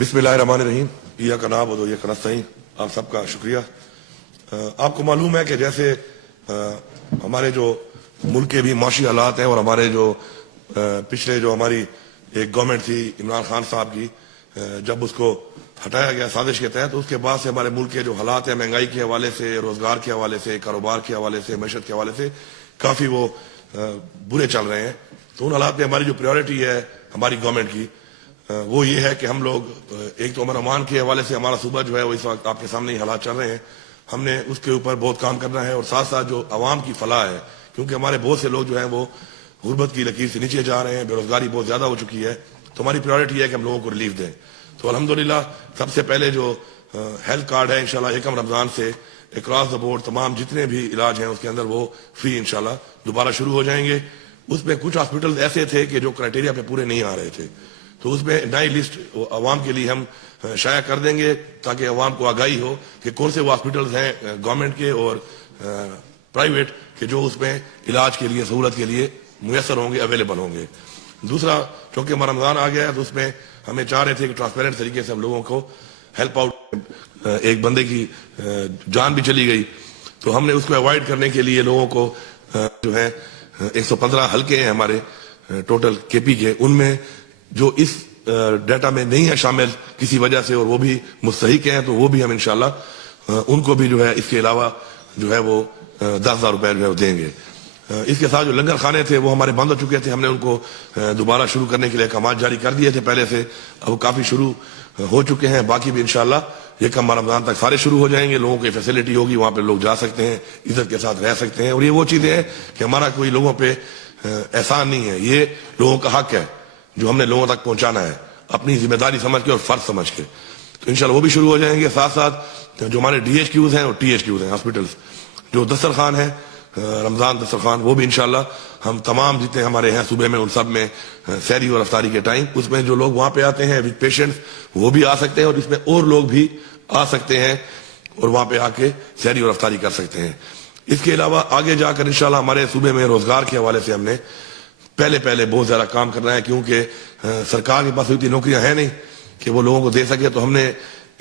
بسم اللہ الرحمن الرحیم ایاک نعبد و ایاک نستعین. آپ سب کا شکریہ. آپ کو معلوم ہے کہ جیسے ہمارے جو ملک کے بھی معاشی حالات ہیں اور ہمارے جو پچھلے جو ہماری ایک گورنمنٹ تھی عمران خان صاحب کی، جب اس کو ہٹایا گیا سازش کے تحت، اس کے بعد سے ہمارے ملک کے جو حالات ہیں مہنگائی کے حوالے سے، روزگار کے حوالے سے، کاروبار کے حوالے سے، معیشت کے حوالے سے کافی وہ برے چل رہے ہیں. تو ان حالات میں ہماری جو پریورٹی ہے ہماری گورنمنٹ کی وہ یہ ہے کہ ہم لوگ ایک تو امن امان کے حوالے سے ہمارا صوبہ جو ہے وہ اس وقت آپ کے سامنے ہی حالات چل رہے ہیں، ہم نے اس کے اوپر بہت کام کرنا ہے، اور ساتھ ساتھ جو عوام کی فلاح ہے، کیونکہ ہمارے بہت سے لوگ جو ہیں وہ غربت کی لکیر سے نیچے جا رہے ہیں، بے روزگاری بہت زیادہ ہو چکی ہے. تو ہماری پریورٹی ہے کہ ہم لوگوں کو ریلیف دیں. تو الحمدللہ سب سے پہلے جو ہیلتھ کارڈ ہے انشاءاللہ یکم رمضان سے اکراس دا بورڈ تمام جتنے بھی علاج ہیں اس کے اندر وہ فری انشاءاللہ دوبارہ شروع ہو جائیں گے. اس میں کچھ ہاسپٹل ایسے تھے کہ جو کرائٹیریا پہ پورے نہیں آ رہے تھے، تو اس میں نئی لسٹ عوام کے لیے ہم شائع کر دیں گے تاکہ عوام کو آگاہی ہو کہ کون سے وہ ہاسپٹلز ہیں گورنمنٹ کے اور پرائیویٹ کہ جو اس میں علاج کے لیے سہولت کے لیے میسر ہوں گے، اویلیبل ہوں گے. دوسرا، چونکہ ہمارا رمضان آ گیا ہے تو اس میں ہمیں چاہ رہے تھے کہ ٹرانسپیرنٹ طریقے سے ہم لوگوں کو ہیلپ آؤٹ. ایک بندے کی جان بھی چلی گئی، تو ہم نے اس کو اوائڈ کرنے کے لیے لوگوں کو جو ہے 115 حلقے ہیں ہمارے ٹوٹل کے پی کے، ان میں جو اس ڈیٹا میں نہیں ہے شامل کسی وجہ سے اور وہ بھی مستحق ہیں، تو وہ بھی ہم انشاءاللہ ان کو بھی جو ہے اس کے علاوہ جو ہے وہ 10,000 روپے جو ہے وہ دیں گے. اس کے ساتھ جو لنگر خانے تھے وہ ہمارے بند ہو چکے تھے، ہم نے ان کو دوبارہ شروع کرنے کے لیے احکامات جاری کر دیے تھے پہلے سے، اب وہ کافی شروع ہو چکے ہیں. باقی بھی انشاءاللہ یکم رمضان تک سارے شروع ہو جائیں گے. لوگوں کی فیسلٹی ہوگی، وہاں پہ لوگ جا سکتے ہیں، عزت کے ساتھ رہ سکتے ہیں. اور یہ وہ چیزیں ہیں کہ ہمارا کوئی لوگوں پہ احسان نہیں ہے، یہ لوگوں کا حق ہے جو ہم نے لوگوں تک پہنچانا ہے اپنی ذمہ داری سمجھ کے اور فرض سمجھ کے. تو انشاءاللہ وہ بھی شروع ہو جائیں گے. ساتھ ساتھ جو ہمارے ڈی ایچ کیوز ہیں اور ٹی ایچ کیوز ہیں ہاسپٹلس، جو دسترخوان ہے رمضان دسترخوان، وہ بھی انشاءاللہ ہم تمام جتنے ہمارے ہیں صوبے میں ان سب میں سحری اور افطاری کے ٹائم اس میں جو لوگ وہاں پہ آتے ہیں وتھ پیشنٹس وہ بھی آ سکتے ہیں، اور اس میں اور لوگ بھی آ سکتے ہیں اور وہاں پہ آ کے سحری اور افطاری کر سکتے ہیں. اس کے علاوہ آگے جا کر انشاءاللہ ہمارے صوبے میں روزگار کے حوالے سے ہم نے پہلے بہت زیادہ کام کرنا ہے، کیونکہ سرکار کے پاس اتنی نوکریاں ہیں نہیں کہ وہ لوگوں کو دے سکے. تو ہم نے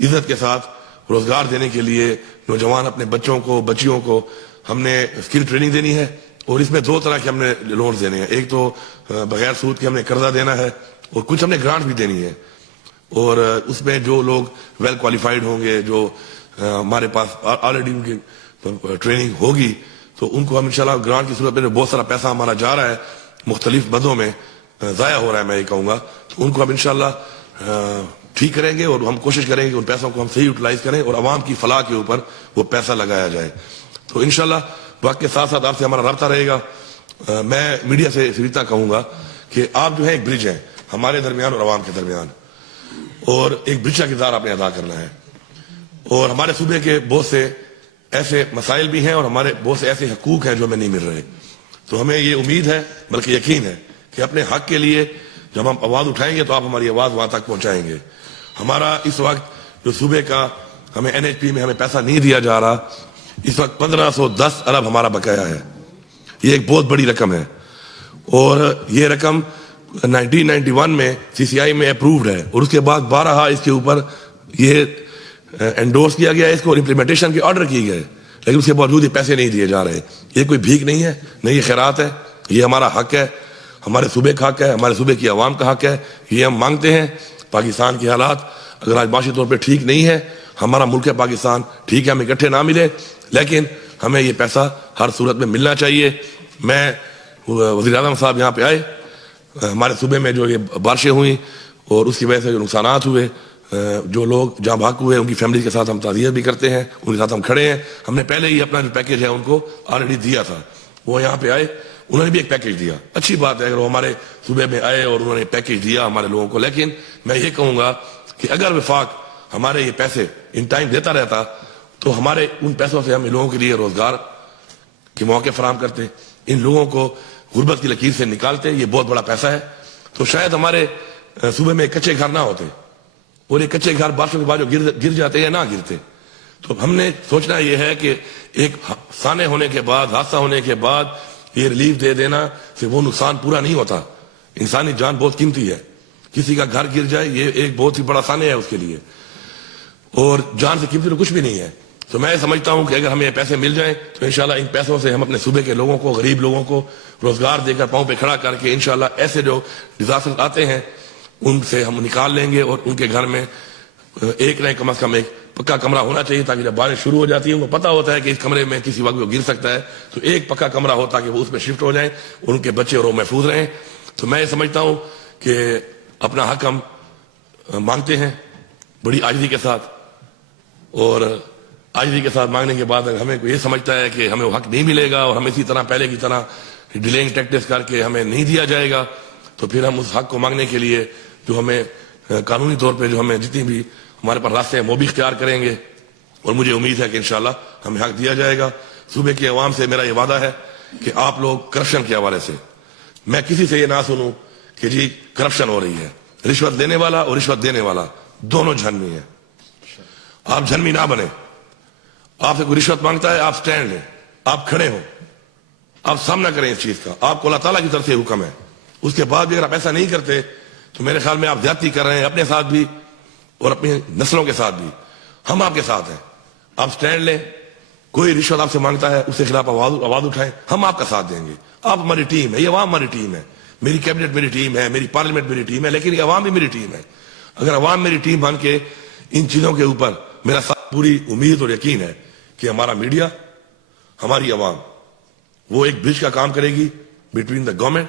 عزت کے ساتھ روزگار دینے کے لیے نوجوان اپنے بچوں کو بچیوں کو ہم نے اسکل ٹریننگ دینی ہے، اور اس میں 2 طرح کے ہم نے لونز دینے ہیں. ایک تو بغیر سود کے ہم نے قرضہ دینا ہے، اور کچھ ہم نے گرانٹ بھی دینی ہے. اور اس میں جو لوگ ویل کوالیفائڈ ہوں گے، جو ہمارے پاس آلریڈی ان کی ٹریننگ ہوگی، تو ان کو ہم انشاءاللہ گرانٹ کی صورت میں بہت سارا پیسہ ہمارا جا رہا ہے مختلف مدوں میں ضائع ہو رہا ہے میں یہ کہوں گا، تو ان کو ہم انشاءاللہ ٹھیک کریں گے، اور ہم کوشش کریں گے کہ ان پیسوں کو ہم صحیح یوٹیلائز کریں اور عوام کی فلاح کے اوپر وہ پیسہ لگایا جائے. تو انشاءاللہ وقت کے ساتھ ساتھ آپ سے ہمارا رابطہ رہے گا. میں میڈیا سے اتنا کہوں گا کہ آپ جو ہے ایک برج ہیں ہمارے درمیان اور عوام کے درمیان، اور ایک برج کا کردار آپ نے ادا کرنا ہے. اور ہمارے صوبے کے بہت سے ایسے مسائل بھی ہیں اور ہمارے بہت سے ایسے حقوق ہیں جو ہمیں نہیں مل رہے. تو ہمیں یہ امید ہے بلکہ یقین ہے کہ اپنے حق کے لیے جب ہم آواز اٹھائیں گے تو آپ ہماری آواز وہاں تک پہنچائیں گے. ہمارا اس وقت جو صوبے کا ہمیں این ایچ پی میں ہمیں پیسہ نہیں دیا جا رہا، اس وقت 1510 ارب ہمارا بقایا ہے. یہ ایک بہت بڑی رقم ہے، اور یہ رقم 1991 میں سی سی آئی میں اپرووڈ ہے، اور اس کے بعد 12 اس کے اوپر یہ انڈورس کیا گیا ہے، اس کو امپلیمنٹیشن کے آرڈر کیے گئے، لیکن اس کے باوجود یہ پیسے نہیں دیے جا رہے. یہ کوئی بھیک نہیں ہے، نہیں یہ خیرات ہے، یہ ہمارا حق ہے، ہمارے صوبے کا حق ہے، ہمارے صوبے کی عوام کا حق ہے. یہ ہم مانگتے ہیں. پاکستان کے حالات اگر آج معاشی طور پہ ٹھیک نہیں ہے، ہمارا ملک ہے پاکستان، ٹھیک ہے ہم اکٹھے نہ ملے، لیکن ہمیں یہ پیسہ ہر صورت میں ملنا چاہیے. میں وزیر اعظم صاحب یہاں پہ آئے، ہمارے صوبے میں جو یہ بارشیں ہوئیں اور اس کی وجہ سے جو نقصانات ہوئے، جو لوگ جاں بحق ہوئے ان کی فیملی کے ساتھ ہم تعزیت بھی کرتے ہیں، ان کے ساتھ ہم کھڑے ہیں. ہم نے پہلے ہی اپنا جو پیکیج ہے ان کو آلریڈی دیا تھا. وہ یہاں پہ آئے، انہوں نے بھی ایک پیکیج دیا. اچھی بات ہے اگر وہ ہمارے صوبے میں آئے اور انہوں نے پیکیج دیا ہمارے لوگوں کو. لیکن میں یہ کہوں گا کہ اگر وفاق ہمارے یہ پیسے ان ٹائم دیتا رہتا تو ہمارے ان پیسوں سے ہم ان لوگوں کے لیے روزگار کے موقع فراہم کرتے، ان لوگوں کو غربت کی لکیر سے نکالتے. یہ بہت بڑا پیسہ ہے. تو شاید ہمارے صوبے میں کچے گھر نہ ہوتے، اور یہ کچے گھر بارشوں کے بعد جو گر جاتے ہیں نہ گرتے. تو ہم نے سوچنا یہ ہے کہ ایک سانے ہونے کے بعد، حادثہ ہونے کے بعد یہ ریلیف دے دینا سے وہ نقصان پورا نہیں ہوتا. انسانی جان بہت قیمتی ہے. کسی کا گھر گر جائے یہ ایک بہت ہی بڑا سانحہ ہے اس کے لیے, اور جان سے قیمتی تو کچھ بھی نہیں ہے. تو میں سمجھتا ہوں کہ اگر ہمیں یہ پیسے مل جائیں تو انشاءاللہ ان پیسوں سے ہم اپنے صوبے کے لوگوں کو, غریب لوگوں کو روزگار دے کر پاؤں پہ کھڑا کر کے انشاءاللہ ایسے جو ڈیزاسٹر آتے ہیں ان سے ہم نکال لیں گے, اور ان کے گھر میں ایک نہیں کم از کم ایک پکا کمرہ ہونا چاہیے, تاکہ جب بارش شروع ہو جاتی ہے ان کو پتہ ہوتا ہے کہ اس کمرے میں کسی وقت وہ گر سکتا ہے, تو ایک پکا کمرہ ہو تاکہ وہ اس میں شفٹ ہو جائیں اور ان کے بچے اور وہ محفوظ رہیں. تو میں سمجھتا ہوں کہ اپنا حق ہم مانگتے ہیں بڑی عاجزی کے ساتھ, اور عاجزی کے ساتھ مانگنے کے بعد اگر ہمیں کوئی یہ سمجھتا ہے کہ ہمیں وہ حق نہیں ملے گا اور ہم اسی طرح پہلے کی طرح ڈیلینگ ٹیکٹس کر کے ہمیں نہیں دیا جائے گا, تو پھر ہم اس حق کو مانگنے کے لیے جو ہمیں قانونی طور پہ جو ہمیں جتنی بھی ہمارے پاس راستے ہیں وہ بھی اختیار کریں گے, اور مجھے امید ہے کہ انشاءاللہ ہمیں حق دیا جائے گا. صوبے کی عوام سے میرا یہ وعدہ ہے کہ آپ لوگ کرپشن کے حوالے سے میں کسی سے یہ نہ سنوں کہ جی کرپشن ہو رہی ہے. رشوت لینے والا اور رشوت دینے والا دونوں جھنمی ہیں, آپ جھنمی نہ بنے. آپ سے کوئی رشوت مانگتا ہے آپ سٹینڈ لیں, آپ کھڑے ہوں, آپ سامنا کریں اس چیز کا, آپ کو اللہ تعالیٰ کی طرف سے حکم ہے. اس کے بعد بھی اگر آپ ایسا نہیں کرتے تو میرے خیال میں آپ زیادتی کر رہے ہیں اپنے ساتھ بھی اور اپنی نسلوں کے ساتھ بھی. ہم آپ کے ساتھ ہیں, آپ سٹینڈ لیں. کوئی رشوت آپ سے مانگتا ہے اس کے خلاف آواز اٹھائیں, ہم آپ کا ساتھ دیں گے. آپ ہماری ٹیم ہے, یہ عوام ہماری ٹیم ہے, میری کیبنٹ میری ٹیم ہے, میری پارلیمنٹ میری ٹیم ہے, لیکن یہ عوام بھی میری ٹیم ہے. اگر عوام میری ٹیم بن کے ان چیزوں کے اوپر میرا پوری امید اور یقین ہے کہ ہمارا میڈیا, ہماری عوام وہ ایک برج کا کام کرے گی بٹوین دا گورنمنٹ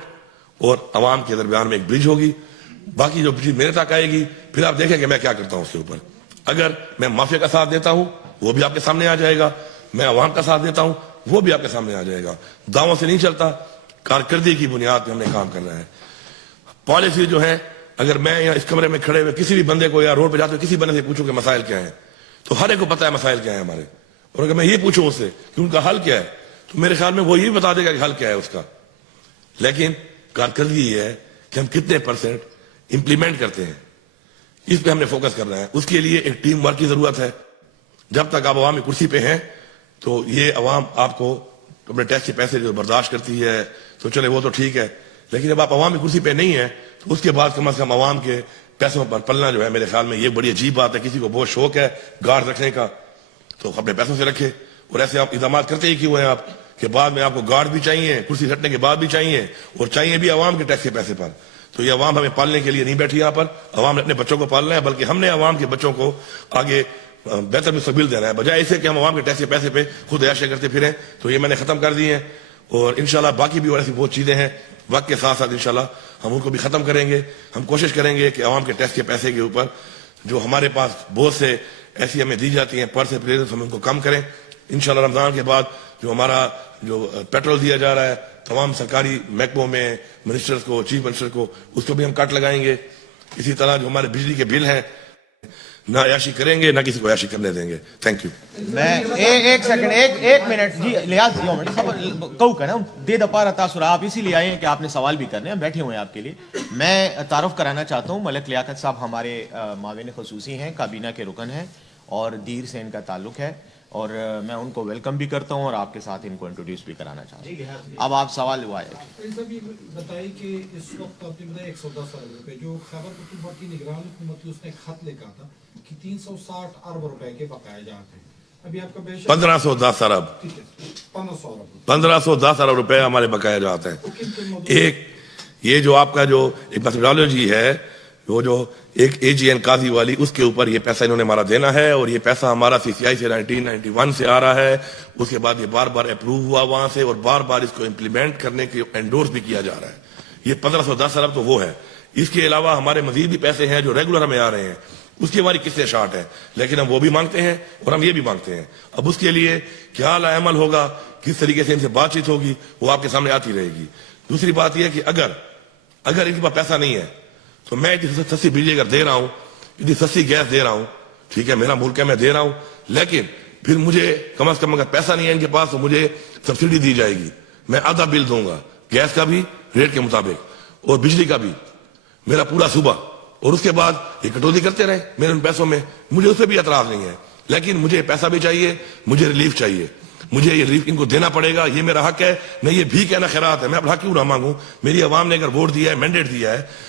اور عوام کے درمیان میں ایک برج ہوگی. باقی جو برج میرے تک آئے گی پھر آپ دیکھیں کہ میں کیا کرتا ہوں اس کے اوپر. اگر میں مافیا کا ساتھ دیتا ہوں وہ بھی آپ کے سامنے آ جائے گا, میں عوام کا ساتھ دیتا ہوں وہ بھی آپ کے سامنے آ جائے گا. دعووں سے نہیں چلتا, کارکردگی کی بنیاد پہ ہم نے کام کرنا ہے. پالیسی جو ہے, اگر میں یہاں اس کمرے میں کھڑے ہوئے کسی بھی بندے کو یا روڈ پہ جاتے ہوئے کسی بندے سے پوچھوں کہ مسائل کیا ہیں, تو ہر ایک کو پتا ہے مسائل کیا ہیں ہمارے. اور اگر میں یہ پوچھوں اس سے کہ ان کا حل کیا ہے تو میرے خیال میں وہ یہ بتا دے گا کہ حل کیا ہے اس کا. لیکن کارکردگی یہ ہے کہ ہم کتنے پرسنٹ امپلیمنٹ کرتے ہیں, اس پہ ہم نے فوکس کرنا ہے. اس کے لیے ایک ٹیم ورک کی ضرورت ہے. جب تک آپ عوامی کرسی پہ ہیں تو یہ عوام آپ کو اپنے ٹیکس کے پیسے جو برداشت کرتی ہے تو چلے وہ تو ٹھیک ہے, لیکن جب آپ عوامی کرسی پہ نہیں ہیں تو اس کے بعد کم از کم عوام کے پیسوں پر پلنا جو ہے میرے خیال میں یہ بڑی عجیب بات ہے. کسی کو بہت شوق ہے گارڈ رکھنے کا تو اپنے پیسوں سے رکھے, اور ایسے آپ اقدامات کرتے ہی کیوں ہیں آپ کہ بعد میں آپ کو گارڈ بھی چاہیے, کرسی ہٹنے کے بعد بھی چاہیے, اور چاہیے بھی عوام کے ٹیکس کے پیسے پر. تو یہ عوام ہمیں پالنے کے لیے نہیں بیٹھی یہاں پر, عوام نے اپنے بچوں کو پالنا ہے, بلکہ ہم نے عوام کے بچوں کو آگے بہتر مستقبل دینا ہے, بجائے اسے کہ ہم عوام کے ٹیکس کے پیسے پہ خود عیاشی کرتے پھریں. تو یہ میں نے ختم کر دی ہیں, اور انشاءاللہ باقی بھی اور ایسی بہت چیزیں ہیں وقت کے ساتھ ساتھ انشاءاللہ ہم ان کو بھی ختم کریں گے. ہم کوشش کریں گے کہ عوام کے ٹیکس کے پیسے کے اوپر جو ہمارے پاس بہت سے ایسی ہمیں دی جاتی ہیں پر سے پلیز ہم ان کو کم کریں. انشاءاللہ رمضان کے بعد جو ہمارا جو پیٹرول دیا جا رہا ہے تمام سرکاری محکموں میں منسٹرز کو, چیف منسٹر کو, اس کو بھی ہم کٹ لگائیں گے. اسی طرح جو ہمارے بجلی کے بل ہیں نہ عیاشی کریں گے نہ کسی کو عیاشی کرنے دیں گے. Thank you. میں ایک سیکنڈ ایک منٹ جی لیاز کہو کہ نا دے دپارا تاثر آپ اسی لیے آئے ہیں کہ آپ نے سوال بھی کرنے ہیں, بیٹھے ہوئے ہیں آپ کے لیے. میں تعارف کرانا چاہتا ہوں, ملک لیاقت صاحب ہمارے معاون خصوصی ہیں, کابینہ کے رکن ہیں, اور دیر سے ان کا تعلق ہے, اور میں ان کو ویلکم بھی کرتا ہوں اور آپ کے ساتھ ان کو انٹروڈیوس بھی کرانا چاہتا ہوں. اب آپ سوال ہوا ہے. بتائیے کہ اس وقت آپ نے بتایا 110 ارب روپے جو خیبر پختونخوا کی نگران حکومت کی اس نے خط لکھا تھا کہ 360 ارب روپے کے بقایا جاتے ہیں. ابھی آپ کا بے شک 1510 ارب 1510 ارب روپے ہمارے بقایا جاتے ہیں. ایک یہ جو آپ کا جو ایک میتھڈالوجی ہے وہ جو ایک اے جی این قاضی والی, اس کے اوپر یہ پیسہ انہوں نے ہمارا دینا ہے, اور یہ پیسہ ہمارا سی سی آئی سے 1991 سے آ رہا ہے. اس کے بعد یہ بار بار اپروو ہوا وہاں سے, اور بار بار اس کو امپلیمنٹ کرنے کے انڈورس بھی کیا جا رہا ہے. یہ 1510 ارب تو وہ ہے. اس کے علاوہ ہمارے مزید بھی پیسے ہیں جو ریگولر ہمیں آ رہے ہیں, اس کی ہماری قسطیں شارٹ ہیں, لیکن ہم وہ بھی مانگتے ہیں اور ہم یہ بھی مانگتے ہیں. اب اس کے لیے کیا عمل ہوگا, کس طریقے سے ان سے بات چیت ہوگی, وہ آپ کے سامنے آتی رہے گی. دوسری بات یہ ہے کہ اگر ان کے پاس پیسہ نہیں ہے تو میں اتنی سستی بجلی اگر دے رہا ہوں, اتنی سستی گیس دے رہا ہوں, ٹھیک ہے میرا ملک ہے میں دے رہا ہوں, لیکن پھر مجھے کم از کم اگر پیسہ نہیں ہے ان کے پاس تو مجھے سبسڈی دی جائے گی. میں آدھا بل دوں گا, گیس کا بھی ریٹ کے مطابق اور بجلی کا بھی, میرا پورا صوبہ, اور اس کے بعد یہ کٹوتی کرتے رہے میرے ان پیسوں میں. مجھے اس پہ بھی اعتراض نہیں ہے, لیکن مجھے پیسہ بھی چاہیے, مجھے ریلیف چاہیے, مجھے یہ ریلیف ان کو دینا پڑے گا. یہ میرا حق ہے, نہ یہ بھی کہنا خیرات ہے. میں اپنا حق کیوں نہ مانگوں؟ میری عوام نے اگر ووٹ دیا ہے, مینڈیٹ دیا ہے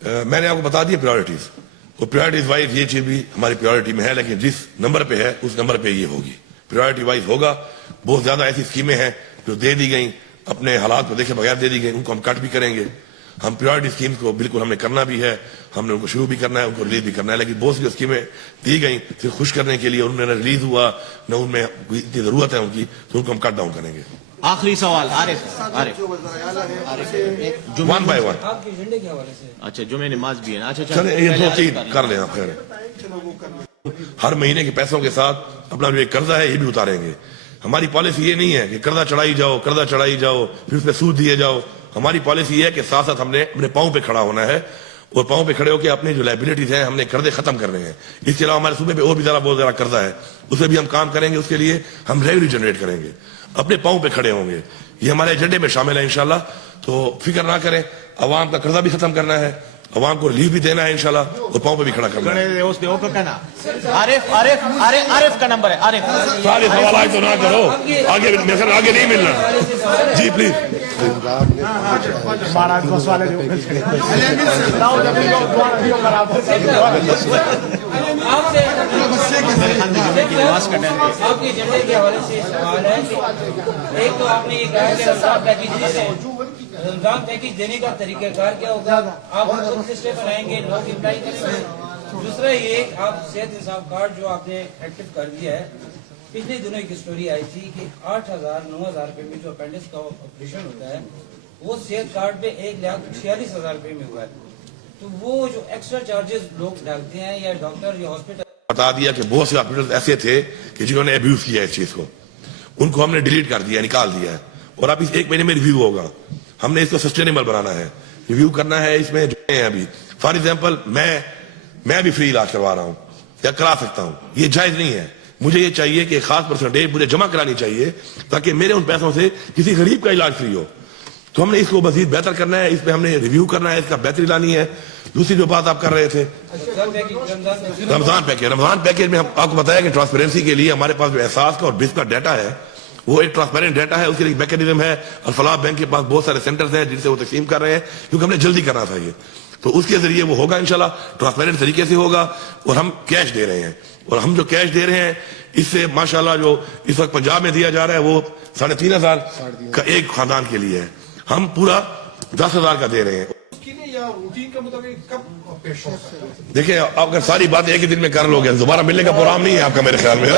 میں نے آپ کو بتا دیا پریورٹیز، وہ پریورٹیز وائز یہ چیز بھی ہماری پریورٹی میں ہے، لیکن جس نمبر پہ ہے اس نمبر پہ یہ ہوگی، پریورٹی وائز ہوگا. بہت زیادہ ایسی اسکیمیں ہیں جو دے دی گئیں، اپنے حالات کو دیکھے بغیر دے دی گئی، ان کو ہم کٹ بھی کریں گے. ہم پریورٹی اسکیمز کو بالکل ہم نے کرنا بھی ہے، ہم نے ان کو شروع بھی کرنا ہے، ان کو ریلیز بھی کرنا ہے. لیکن بہت سی جو اسکیمیں دی گئیں صرف خوش کرنے کے لیے، ان میں نہ ریلیز ہوا نہ ان میں اتنی ضرورت ہے ان کی، تو ان کو ہم کٹ ڈاؤن کریں گے. آخری سوال عارف. One by one. آپ کے ایجنڈے کے حوالے سے اچھا جمعہ نماز بھی ہے نا. اچھا چلیں یہ دو تین کر لیں آپ. خیر، ہر مہینے کے پیسوں کے ساتھ اپنا جو ایک قرضہ ہے یہ بھی اتاریں گے. ہماری پالیسی یہ نہیں ہے کہ قرضہ چڑھائی جاؤ، قرضہ چڑھائی جاؤ، پھر اس پہ سود دیے جاؤ. ہماری پالیسی یہ ہے کہ ساتھ ساتھ ہم نے اپنے پاؤں پہ کھڑا ہونا ہے، اور پاؤں پہ کھڑے ہو کے اپنے جو لائبلٹیز ہیں ہم نے قرضے ختم کرنے ہیں. اس کے علاوہ ہمارے صوبے پہ اور بھی بہت زیادہ قرضہ ہے، اس پہ بھی ہم کام کریں گے. اس کے لیے ہم ریونیو جنریٹ کریں گے، اپنے پاؤں پہ کھڑے ہوں گے. یہ ہمارے ایجنڈے میں شامل ہے انشاءاللہ. تو فکر نہ کریں، عوام کا قرضہ بھی ختم کرنا ہے، عوام کو ریلیف بھی دینا ہے انشاءاللہ، اور پاؤں پہ بھی کھڑا کرنا ہے. عارف کا نمبر ہے. عارف سارے سوالات تو نہ کرو، آگے میرے خیال آگے نہیں ملنا. جی پلیز. آپ کے ایجنڈے کے حوالے سے سوال ہے کہ ایک تو آپ نے یہ کہا کہ رمضان پیکیج دینے کا طریقہ کار کیا ہوگا، آپ خود لسٹیں بنائیں گے، لوگ اپلائی کریں گے. دوسرا یہ آپ صحت انصاف کارڈ جو آپ نے ایکٹیو کر دیا ہے، پچھلے دنوں ایک اسٹوری آئی تھی کہ 8,000-9,000 روپے میں جو اپینڈکس کا آپریشن ہوتا ہے وہ صحت کارڈ پہ 1,46,000 روپے میں ہوا ہے. تو وہ جو ایکسٹرا چارجز لوگ ڈالتے ہیں یا ڈاکٹر یا ہاسپٹل بتا دیا کہ بہت سے ہاسپٹل ایسے تھے کہ جنہوں نے ابیوز کیا اس چیز کو، ان کو ہم نے ڈیلیٹ کر دیا، نکال دیا ہے. اور اب اس ایک مہینے میں ریویو ہوگا. ہم نے اس کو سسٹینیبل بنانا ہے، ریویو کرنا ہے. اس میں جو ہیں ابھی فار ایگزامپل میں بھی فری علاج کروا رہا ہوں یا کرا سکتا ہوں، یہ جائز نہیں ہے. مجھے یہ چاہیے کہ خاص پرسنٹیج مجھے جمع کرانی چاہیے تاکہ میرے ان پیسوں سے کسی غریب کا علاج فری ہو. تو ہم نے اس کو مزید بہتر کرنا ہے، اس پہ ہم نے ریویو کرنا ہے، اس کا بہتری لانی ہے. دوسری جو بات آپ کر رہے تھے رمضان پیکیج میں ہم آپ کو بتایا کہ ٹرانسپیرنسی کے لیے ہمارے پاس جو احساس کا اور بس کا ڈیٹا ہے وہ ایک ٹرانسپیرنٹ ڈیٹا ہے. اس کے لیے میکینزم ہے. الفلاح بینک کے پاس بہت سارے سینٹرز ہیں جن سے وہ تقسیم کر رہے ہیں کیونکہ ہم نے جلدی کرنا تھا یہ. تو اس کے ذریعے وہ ہوگا انشاءاللہ، ٹرانسپیرنٹ طریقے سے ہوگا. اور ہم کیش دے رہے ہیں، اور ہم جو کیش دے رہے ہیں اس سے ماشاءاللہ جو اس وقت پنجاب میں دیا جا رہا ہے وہ 3,500 کا ایک خاندان کے لیے ہے. ہم پورا 10,000 کا دے رہے ہیں. اس کے لیے یا روٹین کا مطابق کب پیش ہو سکتا ہے؟ دیکھیں آپ اگر ساری بات ایک ہی دن میں کر لو گے دوبارہ ملنے کا پروگرام نہیں ہے آپ کا میرے خیال میں.